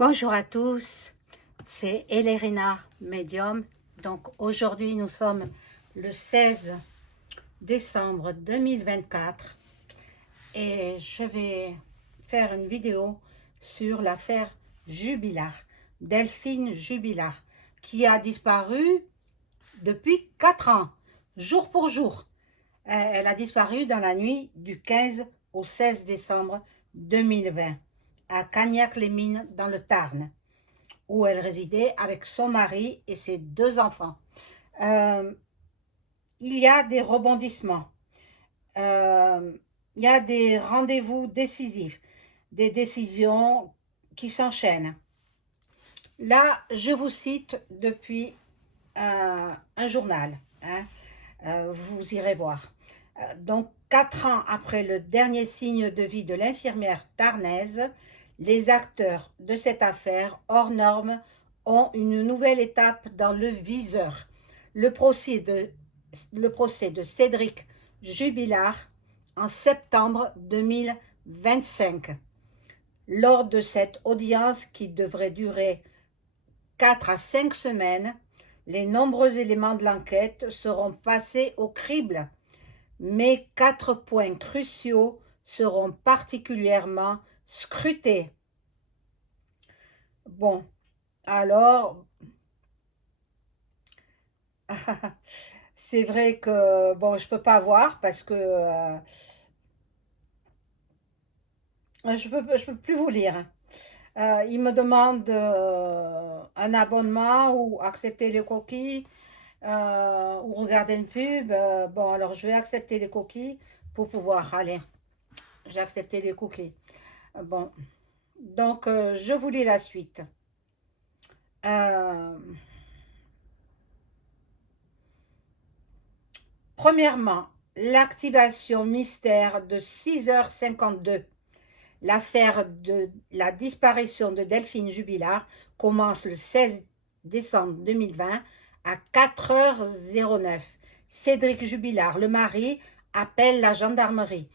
Bonjour à tous, c'est Elérina Medium. Donc aujourd'hui nous sommes le 16 décembre 2024 et je vais faire une vidéo sur l'affaire Jubilard, Delphine Jubilard, qui a disparu depuis 4 ans, jour pour jour. Elle a disparu dans la nuit du 15 au 16 décembre 2020 à Cagnac-les-Mines dans le Tarn, où elle résidait avec son mari et ses 2 enfants. Euh, il y a des rebondissements, euh, il y a des rendez-vous décisifs, des décisions qui s'enchaînent. Là, je vous cite depuis un journal, hein, vous irez voir. Donc, 4 ans après le dernier signe de vie de l'infirmière tarnaise, les acteurs de cette affaire hors norme ont une nouvelle étape dans le viseur. Le procès de Cédric Jubilard en septembre 2025. Lors de cette audience qui devrait durer 4 à 5 semaines, les nombreux éléments de l'enquête seront passés au crible, mais 4 points cruciaux seront particulièrement scrutés. Bon, alors, c'est vrai que, bon, je peux pas voir parce que je peux plus vous lire. Il me demande un abonnement ou accepter les coquilles ou regarder une pub. Bon, alors je vais accepter les coquilles pour pouvoir. Allez, j'ai accepté les cookies. Bon, donc je vous lis la suite. Euh, Premièrement, l'activation mystère de 6h52. L'affaire de la disparition de Delphine Jubilard commence le 16 décembre 2020 à 4h09. Cédric Jubilard, le mari, appelle la gendarmerie.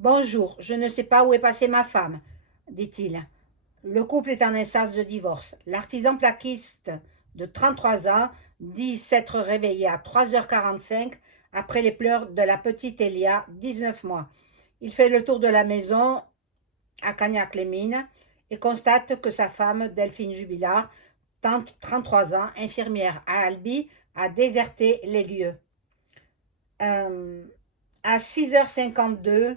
Bonjour, je ne sais pas où est passée ma femme, dit-il. Le couple est en instance de divorce. L'artisan plaquiste de 33 ans dit s'être réveillé à 3h45 après les pleurs de la petite Elia, 19 mois. Il fait le tour de la maison à Cagnac-les-Mines et constate que sa femme, Delphine Jubilard, 33 ans, infirmière à Albi, a déserté les lieux. À 6h52,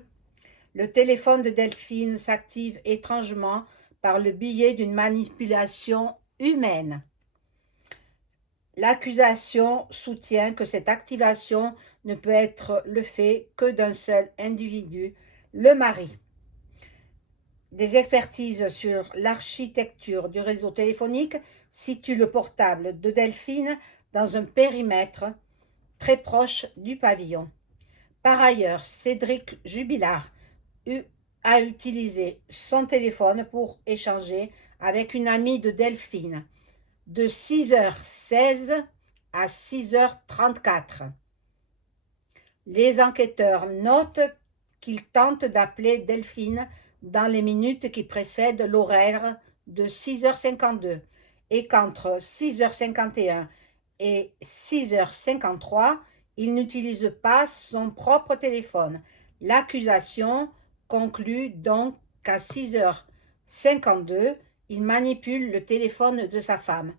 le téléphone de Delphine s'active étrangement par le biais d'une manipulation humaine. L'accusation soutient que cette activation ne peut être le fait que d'un seul individu, le mari. Des expertises sur l'architecture du réseau téléphonique situent le portable de Delphine dans un périmètre très proche du pavillon. Par ailleurs, Cédric Jubilard a utilisé son téléphone pour échanger avec une amie de Delphine de 6h16 à 6h34. Les enquêteurs notent qu'il tente d'appeler Delphine dans les minutes qui précèdent l'horaire de 6h52 et qu'entre 6h51 et 6h53, il n'utilise pas son propre téléphone. L'accusation conclut donc qu'à 6h52, il manipule le téléphone de sa femme.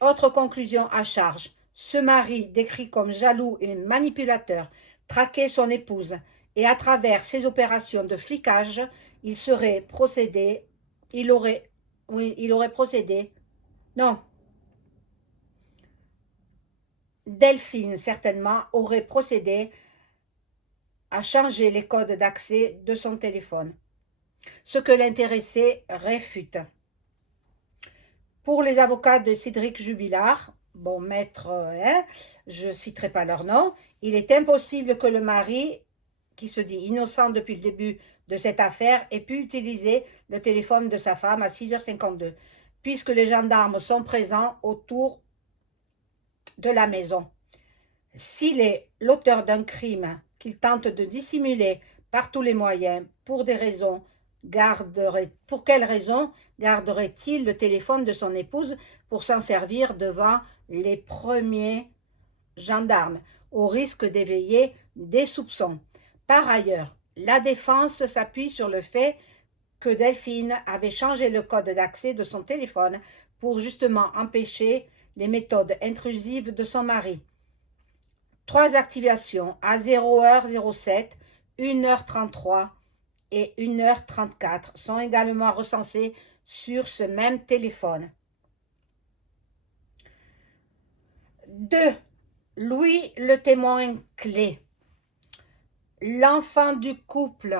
Autre conclusion à charge. Ce mari, décrit comme jaloux et manipulateur, traquait son épouse et à travers ses opérations de flicage, il aurait procédé, non, Delphine certainement aurait procédé à changer les codes d'accès de son téléphone, ce que l'intéressé réfute. Pour les avocats de Cédric Jubilard, bon maître, je ne citerai pas leur nom, il est impossible que le mari, qui se dit innocent depuis le début de cette affaire, ait pu utiliser le téléphone de sa femme à 6h52, puisque les gendarmes sont présents autour de la maison. S'il est l'auteur d'un crime qu'il tente de dissimuler par tous les moyens pour des raisons Pour quelle raison garderait-il le téléphone de son épouse pour s'en servir devant les premiers gendarmes, au risque d'éveiller des soupçons? Par ailleurs, la défense s'appuie sur le fait que Delphine avait changé le code d'accès de son téléphone pour justement empêcher les méthodes intrusives de son mari. 3 activations à 0h07, 1h33 et 1h34 sont également recensées sur ce même téléphone. 2. Louis, le témoin clé. L'enfant du couple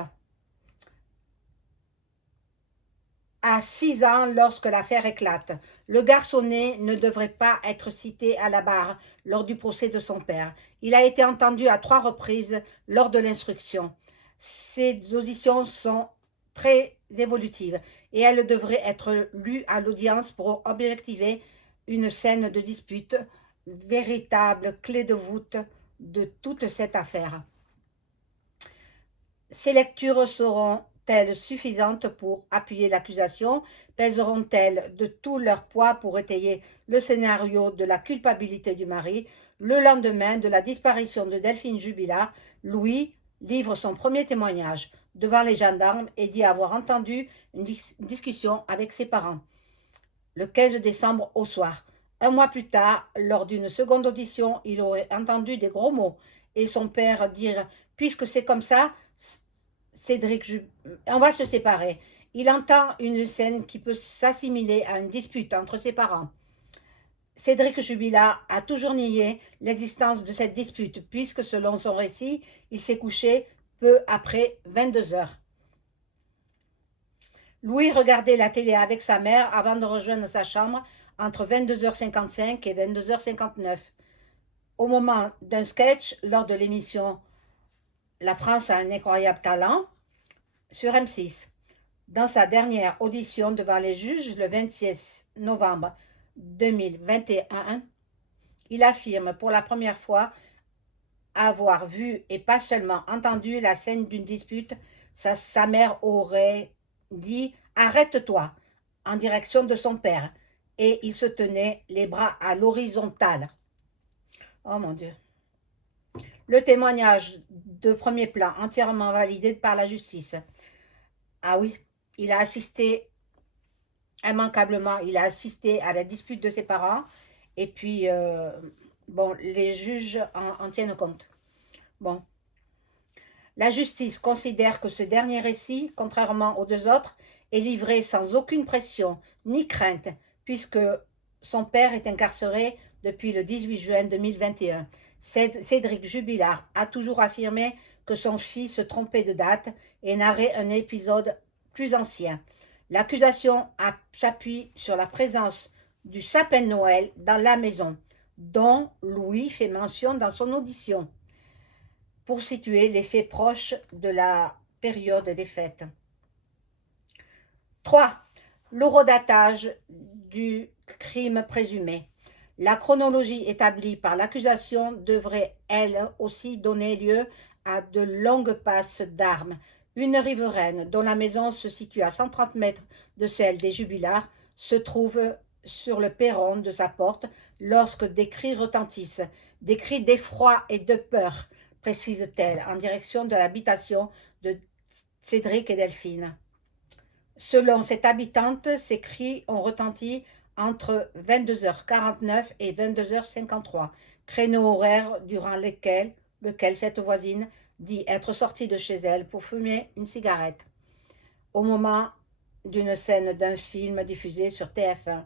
a 6 ans lorsque l'affaire éclate. Le garçonnet ne devrait pas être cité à la barre lors du procès de son père. Il a été entendu à 3 reprises lors de l'instruction. Ces auditions sont très évolutives et elles devraient être lues à l'audience pour objectiver une scène de dispute, véritable clé de voûte de toute cette affaire. Ces lectures seront-elles suffisantes pour appuyer l'accusation? Pèseront-elles de tout leur poids pour étayer le scénario de la culpabilité du mari? Le lendemain de la disparition de Delphine Jubilard, Louis livre son premier témoignage devant les gendarmes et dit avoir entendu une discussion avec ses parents le 15 décembre au soir. Un mois plus tard, lors d'une seconde audition, il aurait entendu des gros mots et son père dire « Puisque c'est comme ça, Cédric, on va se séparer ». Il entend une scène qui peut s'assimiler à une dispute entre ses parents. Cédric Jubilard a toujours nié l'existence de cette dispute, puisque selon son récit, il s'est couché peu après 22 heures. Louis regardait la télé avec sa mère avant de rejoindre sa chambre entre 22h55 et 22h59. Au moment d'un sketch lors de l'émission La France a un incroyable talent sur M6. Dans sa dernière audition devant les juges le 26 novembre 2021, il affirme pour la première fois avoir vu et pas seulement entendu la scène d'une dispute. Sa mère aurait dit « Arrête-toi » en direction de son père et il se tenait les bras à l'horizontale. Oh mon Dieu. Le témoignage de premier plan entièrement validé par la justice. Ah oui, il a assisté immanquablement, il a assisté à la dispute de ses parents et puis bon, les juges en tiennent compte. Bon. La justice considère que ce dernier récit, contrairement aux 2 autres, est livré sans aucune pression ni crainte, puisque son père est incarcéré depuis le 18 juin 2021. Cédric Jubilard a toujours affirmé que son fils se trompait de date et narrait un épisode plus ancien. L'accusation s'appuie sur la présence du sapin de Noël dans la maison, dont Louis fait mention dans son audition, pour situer les faits proches de la période des fêtes. 3. L'horodatage du crime présumé. La chronologie établie par l'accusation devrait, elle aussi, donner lieu à de longues passes d'armes. Une riveraine, dont la maison se situe à 130 mètres de celle des Jubilards, se trouve sur le perron de sa porte lorsque des cris retentissent, des cris d'effroi et de peur, précise-t-elle, en direction de l'habitation de Cédric et Delphine. Selon cette habitante, ces cris ont retenti entre 22h49 et 22h53, créneau horaire durant lequel cette voisine dit être sortie de chez elle pour fumer une cigarette, au moment d'une scène d'un film diffusé sur TF1.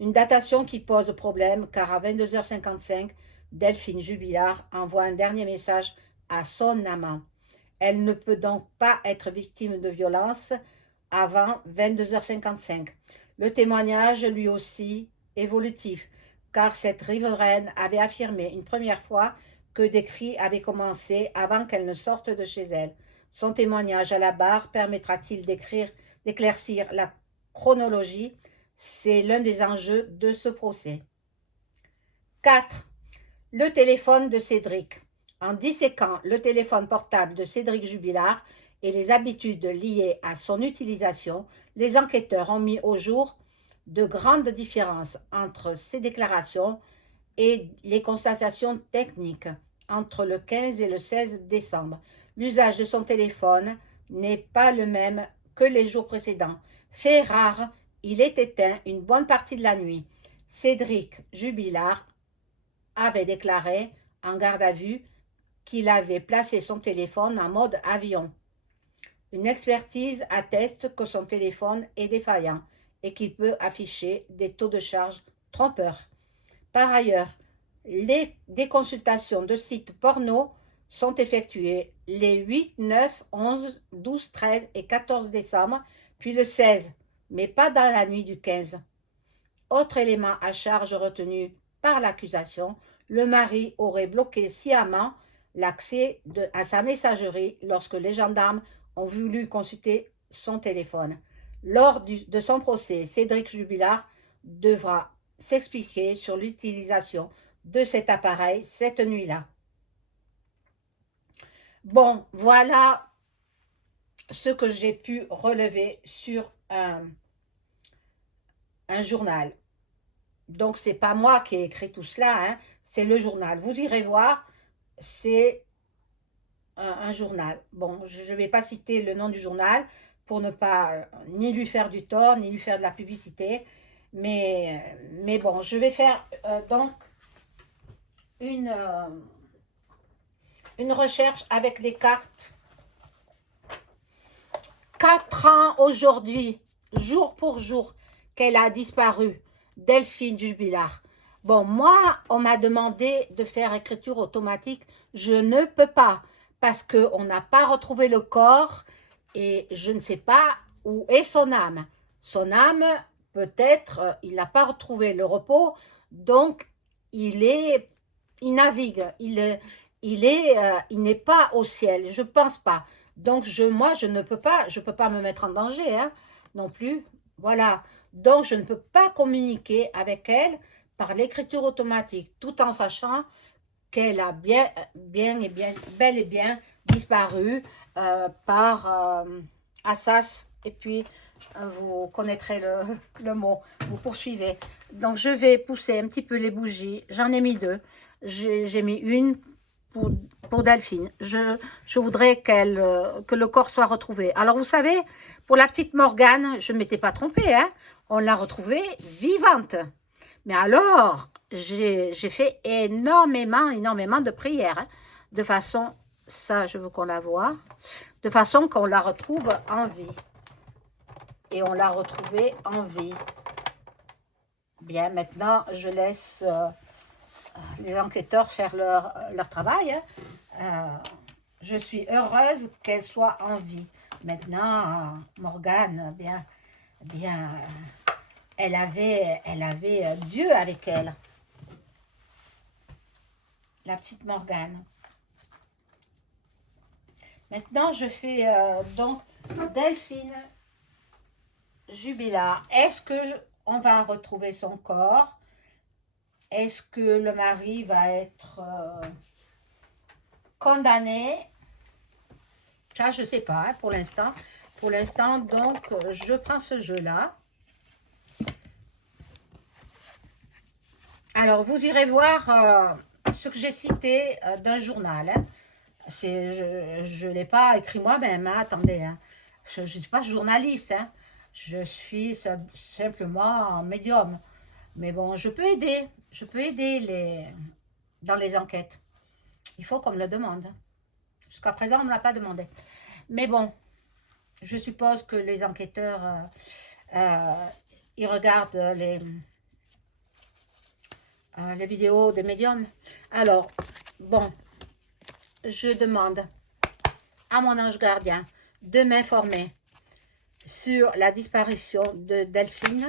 Une datation qui pose problème car à 22h55, Delphine Jubilard envoie un dernier message à son amant. Elle ne peut donc pas être victime de violence avant 22h55. Le témoignage, lui aussi, évolutif, car cette riveraine avait affirmé une première fois que des cris avaient commencé avant qu'elle ne sorte de chez elle. Son témoignage à la barre permettra-t-il d'éclaircir la chronologie? C'est l'un des enjeux de ce procès. 4. Le téléphone de Cédric. En disséquant le téléphone portable de Cédric Jubilard et les habitudes liées à son utilisation, les enquêteurs ont mis au jour de grandes différences entre ces déclarations et les constatations techniques entre le 15 et le 16 décembre. L'usage de son téléphone n'est pas le même que les jours précédents. Fait rare, il est éteint une bonne partie de la nuit. Cédric Jubilard avait déclaré en garde à vue qu'il avait placé son téléphone en mode avion. Une expertise atteste que son téléphone est défaillant et qu'il peut afficher des taux de charge trompeurs. Par ailleurs, des consultations de sites porno sont effectuées les 8, 9, 11, 12, 13 et 14 décembre, puis le 16, mais pas dans la nuit du 15. Autre élément à charge retenu par l'accusation, le mari aurait bloqué sciemment l'accès à sa messagerie lorsque les gendarmes ont voulu consulter son téléphone. Lors de son procès, Cédric Jubilard devra s'expliquer sur l'utilisation de cet appareil cette nuit-là. Bon, voilà ce que j'ai pu relever sur un journal. Donc, c'est pas moi qui ai écrit tout cela, hein, c'est le journal. Vous irez voir, c'est un journal. Bon, je ne vais pas citer le nom du journal pour ne pas ni lui faire du tort, ni lui faire de la publicité. Mais bon, je vais faire donc une recherche avec les cartes. 4 ans aujourd'hui, jour pour jour, qu'elle a disparu, Delphine Jubilard. Bon, moi, on m'a demandé de faire écriture automatique. Je ne peux pas parce qu'on n'a pas retrouvé le corps et je ne sais pas où est son âme. Son âme, peut-être, il n'a pas retrouvé le repos, donc il navigue, il n'est pas au ciel, je pense pas. Donc moi, je ne peux pas, je peux pas me mettre en danger, hein, non plus. Voilà. Donc je ne peux pas communiquer avec elle par l'écriture automatique, tout en sachant qu'elle a bel et bien disparu par Assas. Et puis, vous connaîtrez le mot, vous poursuivez. Donc, je vais pousser un petit peu les bougies. J'en ai mis 2. J'ai mis une pour Delphine. Je voudrais que le corps soit retrouvé. Alors, vous savez, pour la petite Morgane, je ne m'étais pas trompée. Hein, on l'a retrouvée vivante. Mais alors, j'ai fait énormément de prières. Hein, de façon, ça, je veux qu'on la voie, de façon qu'on la retrouve en vie. Et on l'a retrouvée en vie. Bien, maintenant, je laisse les enquêteurs faire leur travail. Hein. Je suis heureuse qu'elle soit en vie. Maintenant, Morgane, elle avait Dieu avec elle. La petite Morgane. Maintenant, je fais donc Delphine Jubilard. Est-ce qu'on va retrouver son corps? Est-ce que le mari va être condamné? Ça, je ne sais pas, hein, pour l'instant. Pour l'instant, donc, je prends ce jeu-là. Alors, vous irez voir ce que j'ai cité d'un journal. Hein. Je ne l'ai pas écrit moi-même, hein, attendez. Hein. Je ne suis pas journaliste, hein. Je suis simplement médium. Mais bon, je peux aider. Je peux aider dans les enquêtes. Il faut qu'on me le demande. Jusqu'à présent, on ne me l'a pas demandé. Mais bon, je suppose que les enquêteurs, ils regardent les vidéos des médiums. Alors, bon, je demande à mon ange gardien de m'informer sur la disparition de Delphine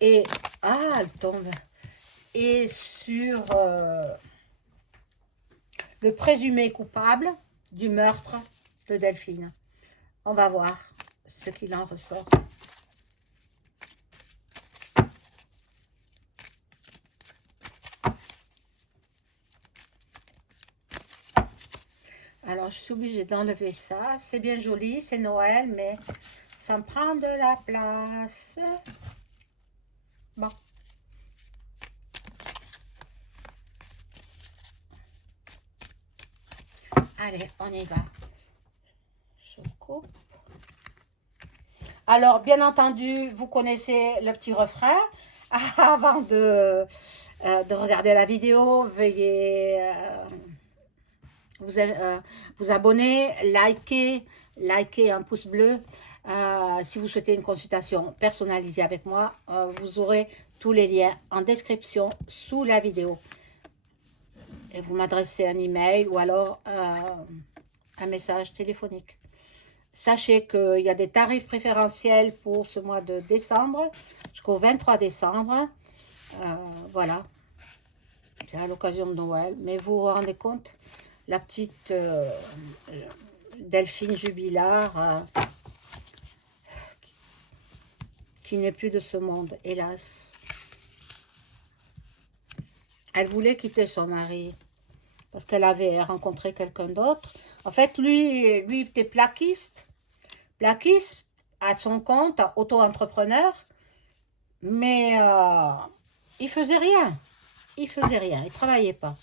et elle tombe et sur le présumé coupable du meurtre de Delphine. On va voir ce qu'il en ressort. Alors, je suis obligée d'enlever ça. C'est bien joli, c'est Noël, mais ça me prend de la place. Bon. Allez, on y va. Je coupe. Alors, bien entendu, vous connaissez le petit refrain. Avant de regarder la vidéo, veuillez vous, vous abonner, liker un pouce bleu. Si vous souhaitez une consultation personnalisée avec moi, vous aurez tous les liens en description sous la vidéo. Et vous m'adressez un email ou alors un message téléphonique. Sachez qu'il y a des tarifs préférentiels pour ce mois de décembre, jusqu'au 23 décembre. Voilà, c'est à l'occasion de Noël. Mais vous vous rendez compte, la petite Delphine Jubilard, qui n'est plus de ce monde, hélas. Elle voulait quitter son mari parce qu'elle avait rencontré quelqu'un d'autre. En fait, lui était plaquiste à son compte, auto-entrepreneur, mais il faisait rien. Il faisait rien, il travaillait pas.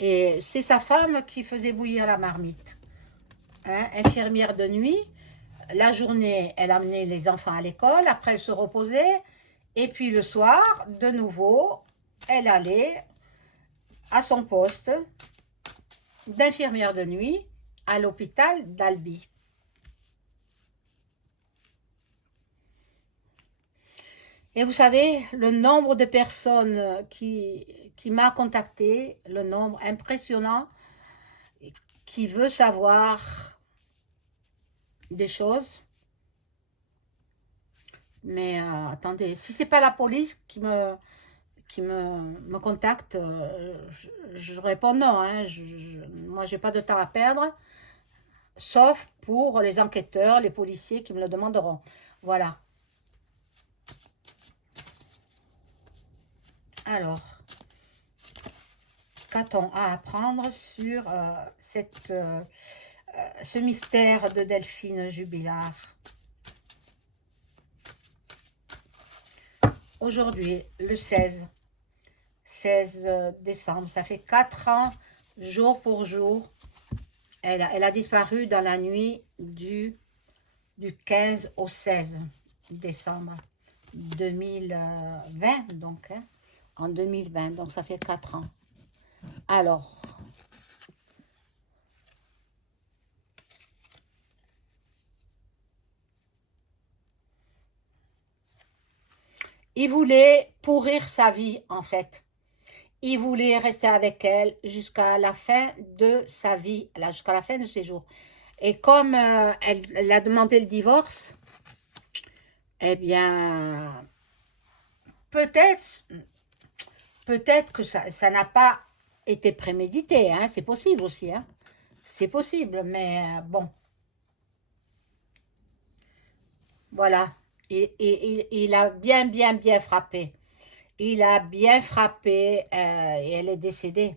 Et c'est sa femme qui faisait bouillir la marmite. Hein, infirmière de nuit, la journée, elle amenait les enfants à l'école, après elle se reposait, et puis le soir, de nouveau, elle allait à son poste d'infirmière de nuit à l'hôpital d'Albi. Et vous savez, le nombre de personnes qui m'a contacté, le nombre impressionnant, qui veut savoir des choses. Mais attendez, si c'est pas la police qui me contacte, je réponds non. Hein, moi, j'ai pas de temps à perdre, sauf pour les enquêteurs, les policiers qui me le demanderont. Voilà. Alors, qu'a-t-on à apprendre sur ce mystère de Delphine Jubilard? Aujourd'hui, le 16 décembre, ça fait 4 ans, jour pour jour. Elle a disparu dans la nuit du 15 au 16 décembre 2020, donc, hein, en 2020, donc ça fait 4 ans. Alors, il voulait pourrir sa vie, en fait. Il voulait rester avec elle jusqu'à la fin de sa vie, jusqu'à la fin de ses jours. Et comme elle a demandé le divorce, eh bien, peut-être que ça n'a pas été prémédité, hein, c'est possible aussi, hein. C'est possible, mais bon, voilà. Il a bien frappé. Il a bien frappé et elle est décédée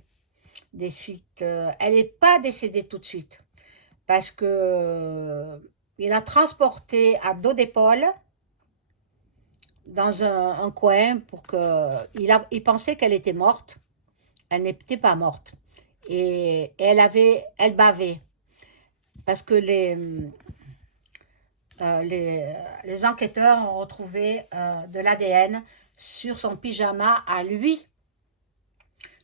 des suites. Elle n'est pas décédée tout de suite parce que il a transporté à dos d'épaule dans un coin pour que il pensait qu'elle était morte. Elle n'était pas morte et elle bavait parce que les enquêteurs ont retrouvé de l'ADN sur son pyjama à lui,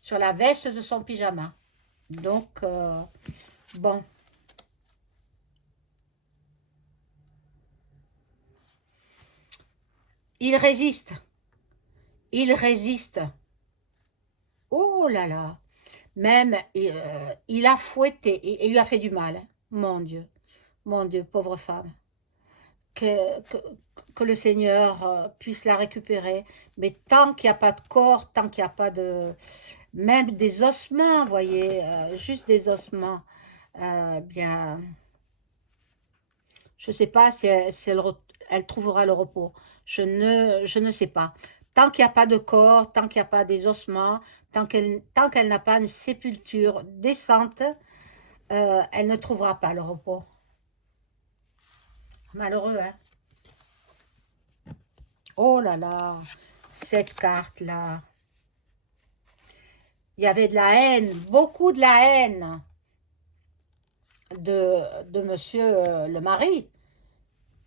sur la veste de son pyjama. Donc, bon. Il résiste. Il résiste. Oh là là. Même, il a fouetté. Il lui a fait du mal. Hein. Mon Dieu. Mon Dieu, pauvre femme. Que, que le Seigneur puisse la récupérer. Mais tant qu'il n'y a pas de corps, tant qu'il n'y a pas de... Même des ossements, vous voyez, juste des ossements. Bien, je ne sais pas si elle trouvera le repos. Je ne sais pas. Tant qu'il n'y a pas de corps, tant qu'il n'y a pas des ossements, tant qu'elle n'a pas une sépulture décente, elle ne trouvera pas le repos. Malheureux, hein? Oh là là, cette carte-là. Il y avait de la haine, beaucoup de la haine de monsieur le mari.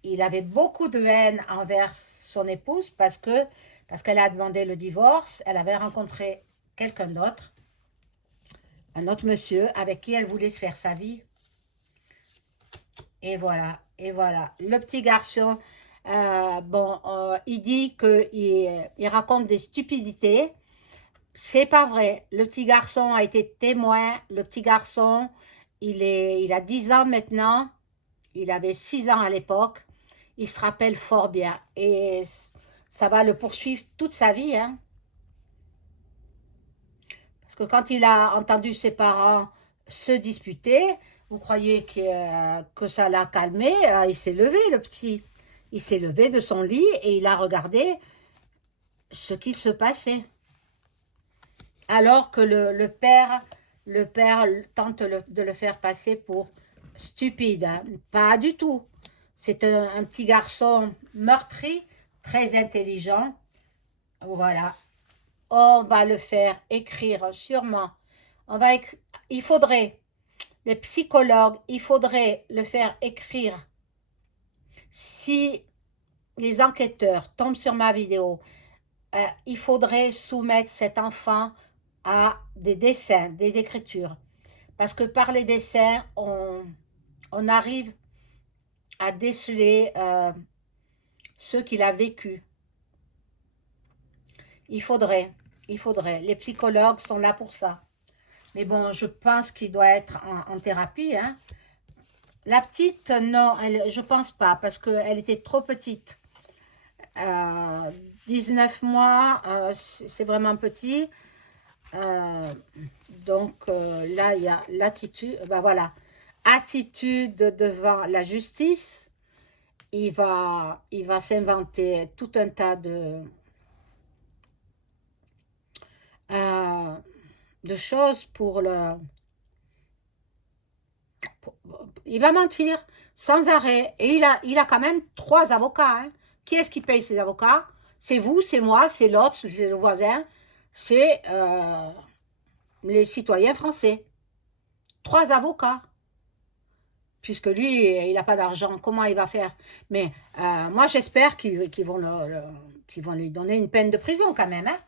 Il avait beaucoup de haine envers son épouse parce qu'elle a demandé le divorce. Elle avait rencontré quelqu'un d'autre, un autre monsieur avec qui elle voulait se faire sa vie. Et voilà, et voilà. Le petit garçon, bon, il dit qu'il raconte des stupidités. C'est pas vrai. Le petit garçon a été témoin. Le petit garçon, il a 10 ans maintenant. Il avait 6 ans à l'époque. Il se rappelle fort bien. Et ça va le poursuivre toute sa vie, hein. Parce que quand il a entendu ses parents se disputer, vous croyez que ça l'a calmé? Il s'est levé, le petit. Il s'est levé de son lit et il a regardé ce qu'il se passait. Alors que le père tente de le faire passer pour stupide, hein. Pas du tout. C'est un petit garçon meurtri, très intelligent. Voilà. On va le faire écrire sûrement. On va il faudrait, les psychologues, il faudrait le faire écrire. Si les enquêteurs tombent sur ma vidéo, il faudrait soumettre cet enfant à des dessins, des écritures. Parce que par les dessins, on arrive à déceler ce qu'il a vécu. Il faudrait, il faudrait. Les psychologues sont là pour ça. Mais bon, je pense qu'il doit être en thérapie, hein. La petite, non, je pense pas, parce qu'elle était trop petite. 19 mois, c'est vraiment petit. Euh, donc là, il y a l'attitude, ben voilà, attitude devant la justice. Il va s'inventer tout un tas euh, de choses pour le... pour- il va mentir sans arrêt. Et il a quand même 3 avocats, hein. Qui est-ce qui paye ces avocats? C'est vous, c'est moi, c'est l'autre, c'est le voisin, c'est les citoyens français. 3 avocats. Puisque lui, il n'a pas d'argent, comment il va faire? Mais moi, j'espère qu'ils vont, qu'ils vont lui donner une peine de prison quand même, hein,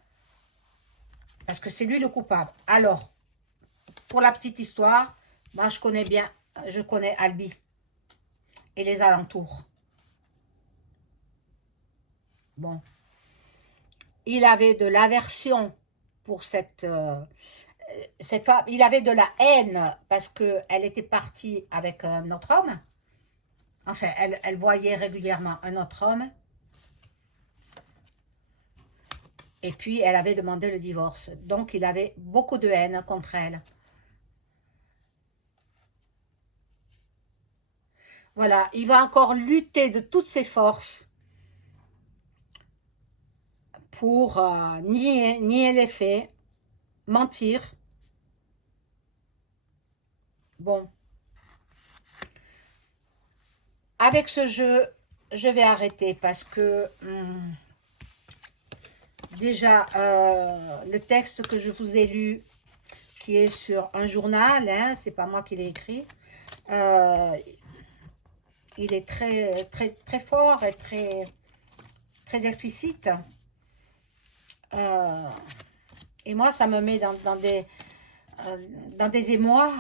parce que c'est lui le coupable. Alors, pour la petite histoire, moi, je connais Albi et les alentours. Bon, il avait de l'aversion pour cette femme. Il avait de la haine parce qu'elle était partie avec un autre homme. Enfin, elle voyait régulièrement un autre homme. Et puis, elle avait demandé le divorce. Donc, il avait beaucoup de haine contre elle. Voilà, il va encore lutter de toutes ses forces pour nier les faits, mentir. Bon, avec ce jeu, je vais arrêter parce que déjà, le texte que je vous ai lu, qui est sur un journal, hein, c'est pas moi qui l'ai écrit, euh, il est très fort et très explicite. Euh, et moi, ça me met dans des émois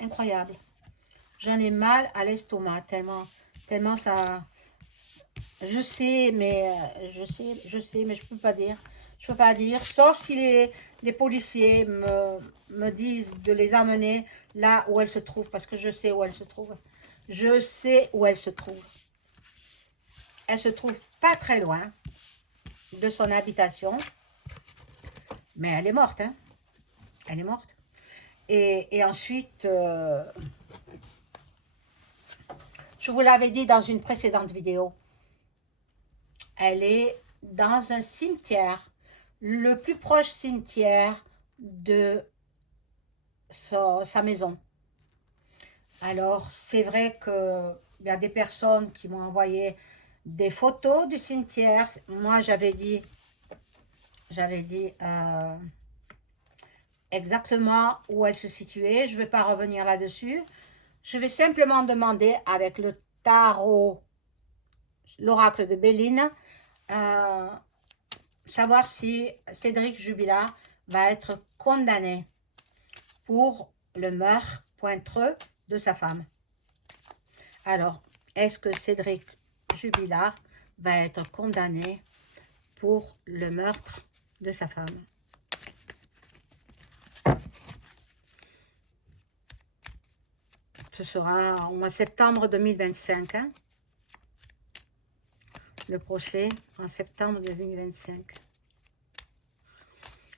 incroyables. J'en ai mal à l'estomac, tellement ça... Je sais, mais je peux pas dire. Je peux pas dire, sauf si les policiers me disent de les emmener là où elles se trouvent, parce que je sais où elles se trouvent. Je sais où elles se trouvent. Elles se trouvent pas très loin de son habitation, mais elle est morte, hein. Elle est morte. Et ensuite, je vous l'avais dit dans une précédente vidéo, elle est dans un cimetière, le plus proche cimetière de sa maison. Alors, c'est vrai qu'il y a des personnes qui m'ont envoyé des photos du cimetière. Moi, j'avais dit exactement où elle se situait. Je ne vais pas revenir là-dessus. Je vais simplement demander avec le tarot, l'oracle de Béline, euh, savoir si Cédric Jubilard va être condamné pour le meurtre pointreux de sa femme. Alors, est-ce que Cédric Jubilard va être condamné pour le meurtre de sa femme? Ce sera au mois de septembre 2025, hein, le procès en septembre 2025.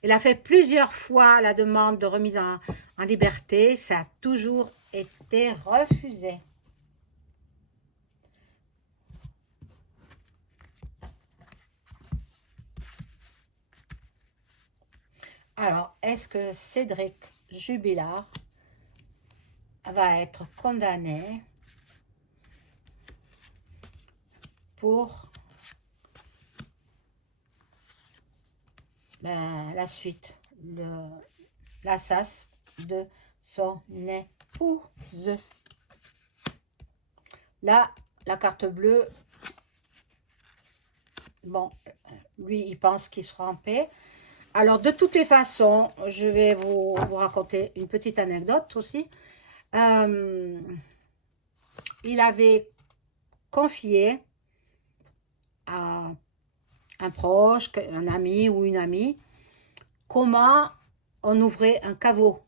Il a fait plusieurs fois la demande de remise en liberté, ça a toujours été refusé. Alors, est-ce que Cédric Jubilard va être condamné pour la suite, l'assassinat de son épouse? Là, la carte bleue, bon, lui, il pense qu'il sera en paix. Alors, de toutes les façons, je vais vous raconter une petite anecdote aussi. Il avait confié à un proche, un ami ou une amie, comment on ouvrait un caveau.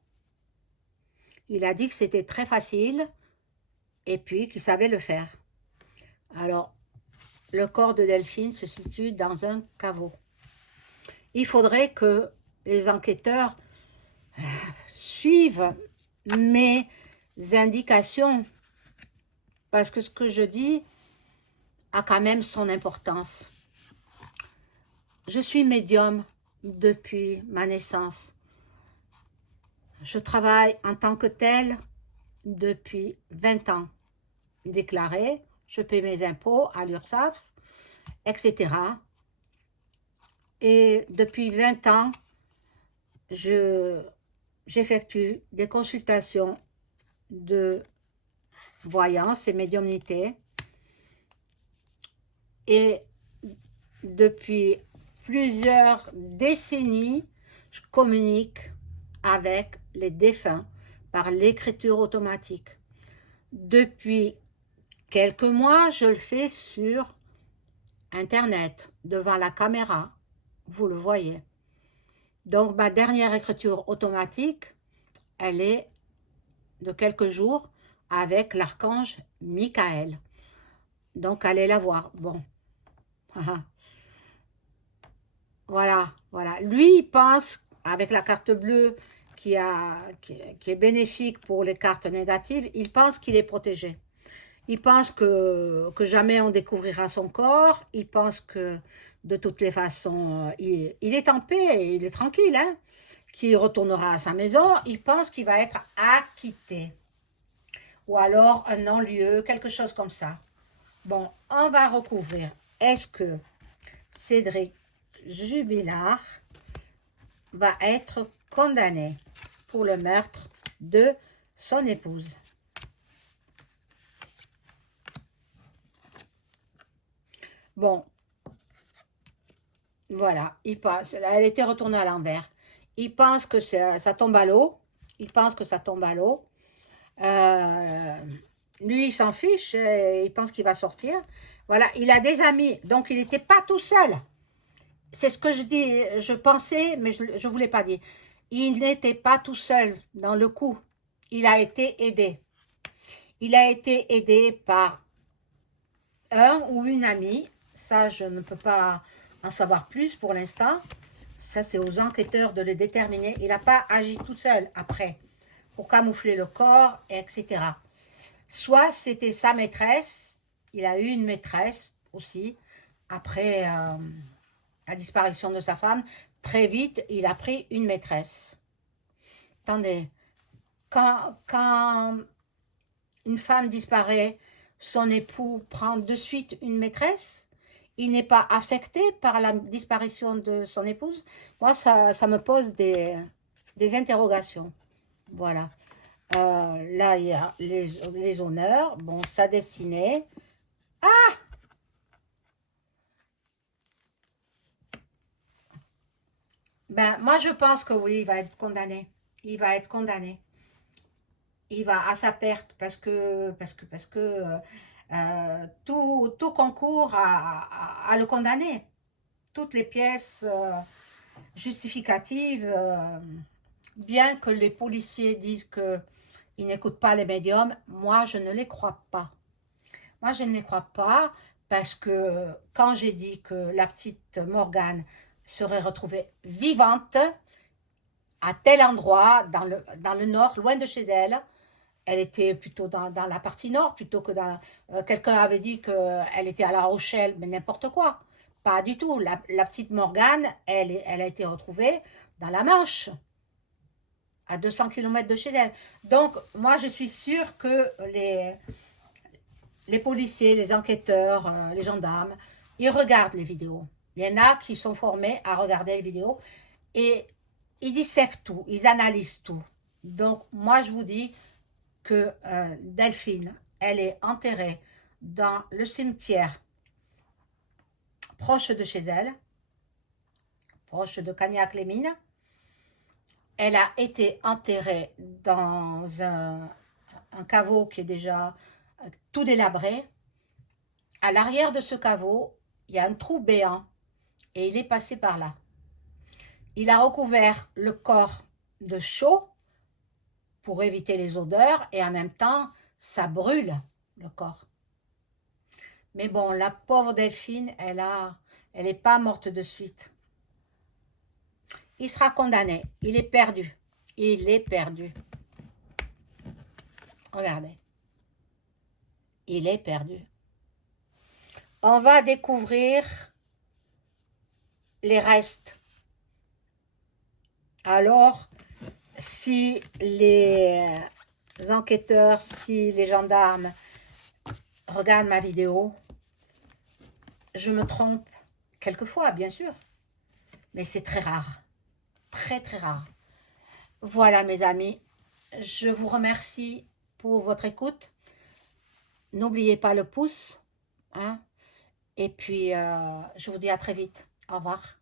Il a dit que c'était très facile et puis qu'il savait le faire. Alors, le corps de Delphine se situe dans un caveau. Il faudrait que les enquêteurs suivent mes indications, parce que ce que je dis a quand même son importance. Je suis médium depuis ma naissance. Je travaille en tant que tel depuis 20 ans. Déclaré, je paie mes impôts à l'URSSAF, etc. Et depuis 20 ans, j'effectue des consultations de voyance et médiumnité. Et depuis plusieurs décennies, je communique avec les défunts par l'écriture automatique. Depuis quelques mois, je le fais sur Internet, devant la caméra. Vous le voyez. Donc, ma dernière écriture automatique, elle est de quelques jours avec l'archange Michael. Donc, allez la voir. Bon. Voilà, voilà. Lui, il pense, avec la carte bleue qui est bénéfique pour les cartes négatives, il pense qu'il est protégé. Il pense que jamais on découvrira son corps. Il pense que de toutes les façons, il est en paix, il est tranquille, hein, qu'il retournera à sa maison. Il pense qu'il va être acquitté. Ou alors un non-lieu, quelque chose comme ça. Bon, on va recouvrir. Est-ce que Cédric Jubilard va être condamné pour le meurtre de son épouse? Bon, voilà, il pense, elle était retournée à l'envers. Il pense que ça tombe à l'eau. Il pense que ça tombe à l'eau. Euh, Lui, il s'en fiche. Il pense qu'il va sortir. Voilà, il a des amis. Donc, il n'était pas tout seul. C'est ce que je dis. Je pensais, mais je ne vous l'ai pas dit. Il n'était pas tout seul dans le coup. Il a été aidé. Il a été aidé par un ou une amie. Ça, je ne peux pas en savoir plus pour l'instant. Ça, c'est aux enquêteurs de le déterminer. Il n'a pas agi tout seul après pour camoufler le corps, etc. Soit c'était sa maîtresse, il a eu une maîtresse aussi, après la disparition de sa femme, très vite, il a pris une maîtresse. Attendez, quand une femme disparaît, son époux prend de suite une maîtresse, il n'est pas affecté par la disparition de son épouse. Moi, ça me pose des interrogations. Voilà. Là, il y a les honneurs. Bon, ça dessinait. Ben, moi, je pense que oui, il va être condamné. Il va être condamné. Il va à sa perte parce que tout concourt à le condamner. Toutes les pièces justificatives, bien que les policiers disent qu'ils n'écoutent pas les médiums, moi, je ne les crois pas. Moi, je ne les crois pas parce que quand j'ai dit que la petite Morgane serait retrouvée vivante à tel endroit, dans le nord, loin de chez elle, elle était plutôt dans la partie nord, plutôt que dans... quelqu'un avait dit qu'elle était à La Rochelle, mais n'importe quoi. Pas du tout. La petite Morgane, elle a été retrouvée dans la Manche, à 200 km de chez elle. Donc, moi, je suis sûre que les policiers, les enquêteurs, les gendarmes, ils regardent les vidéos. Il y en a qui sont formés à regarder les vidéos et ils dissèquent tout, ils analysent tout. Donc, moi, je vous dis que Delphine, elle est enterrée dans le cimetière proche de chez elle, proche de Cagnac-les-Mines. Elle a été enterrée dans un caveau qui est déjà tout délabré. À l'arrière de ce caveau, il y a un trou béant et il est passé par là. Il a recouvert le corps de chaux pour éviter les odeurs et en même temps, ça brûle le corps. Mais bon, la pauvre Delphine, elle n'est pas morte de suite. Il sera condamné. Il est perdu. Il est perdu. Regardez. Il est perdu. On va découvrir les restes. Alors, si les enquêteurs, si les gendarmes regardent ma vidéo, je me trompe quelquefois, bien sûr, mais c'est très rare, très très rare. Voilà mes amis, je vous remercie pour votre écoute. N'oubliez pas le pouce, hein, et puis je vous dis à très vite. Au revoir.